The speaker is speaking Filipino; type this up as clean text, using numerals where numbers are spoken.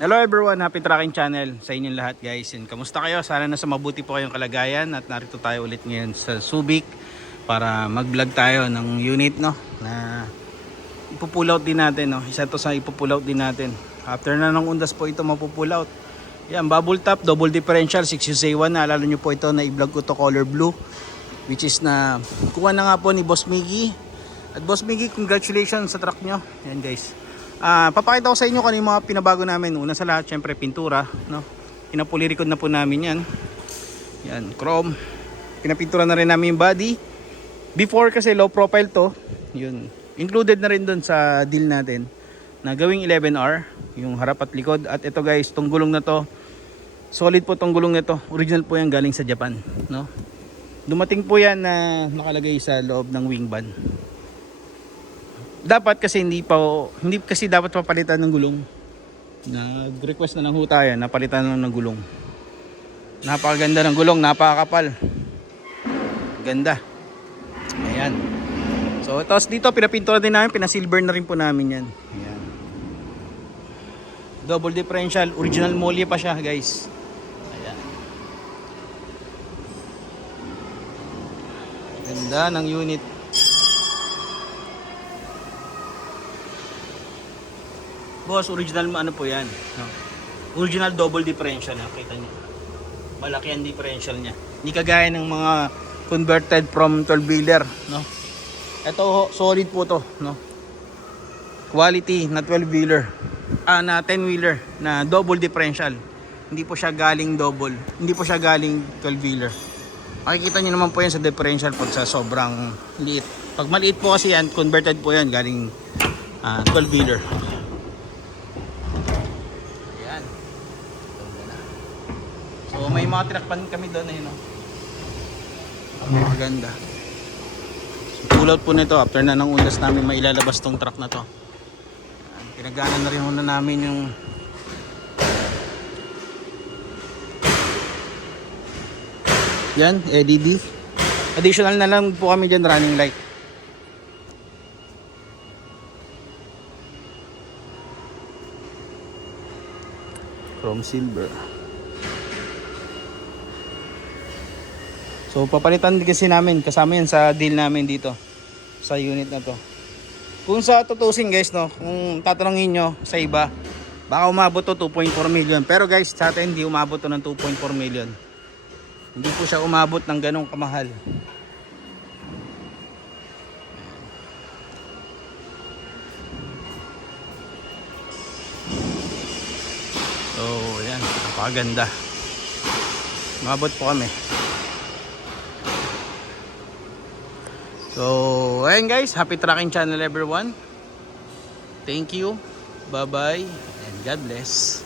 Hello everyone, happy tracking channel sa inyong lahat guys. And kamusta kayo? Sana nasa mabuti po kayong kalagayan at narito tayo ulit ngayon sa Subic para mag-vlog tayo ng unit no na ipupull out din natin no. Isa to sa ipupull out din natin. After na ng undas po ito mapupull out. Yan, bubble top, double differential 6UZ1. Naalala nyo po ito na i-vlog ko to color blue, which is na kuha na nga po ni Boss Miggy. At Boss Miggy, congratulations sa truck nyo. Yan guys. Papakita ko sa inyo kung ano yung mga pinabago namin. Una sa lahat, syempre pintura, no? Pinapulirikod na po namin yan. Yan, chrome. Pinapintura na rin namin yung body. Before kasi low profile to, yun. Included na rin dun sa deal natin na gawing 11R, yung harap at likod. At ito guys, tong gulong na to, solid po tong gulong na to. Original po yan galing sa Japan, no? Dumating po yan na nakalagay sa loob ng wing van. Dapat kasi hindi kasi dapat papalitan ng gulong. Nag-request na ng hutayan na palitan ng gulong. Napakaganda ng gulong, napakakapal. Ganda. Ayan. So tapos dito pinapintura din namin, pinasilver na rin po namin yan. Ayan. Double differential, original molly pa siya, guys. Ayan. Ganda ng unit. Boss, original ano po yan, no? Original double differential, nakita niyo. Malaki ang differential niya. Hindi kagaya ng mga converted from 12-wheeler, no? Ito solid po to, no? Quality na 12-wheeler. Na 10-wheeler na double differential. Hindi po siya galing double. Hindi po siya galing 12-wheeler. Makikita niyo naman po yan sa differential pag sa sobrang liit. Pag maliit po kasi yan, converted po yan galing 12-wheeler. So may mga tinakpan kami doon eh, no? Maganda. So, pull out po nito after na ng undas namin mailalabas tong truck na to. Pinagana na rin muna namin yung yan, LED. Additional na lang po kami dyan, running light. Chrome silver. So papalitan din kasi namin, kasama yan sa deal namin dito sa unit na to. Kung sa tutusin guys, no, kung tatanungin nyo sa iba, baka umabot to 2.4 million. Pero guys, sa atin hindi umabot to ng 2.4 million. Hindi po siya umabot ng ganong kamahal. So yan, napakaganda. Umabot po kami. So, ayun guys, happy tracking channel everyone. Thank you. Bye-bye and God bless.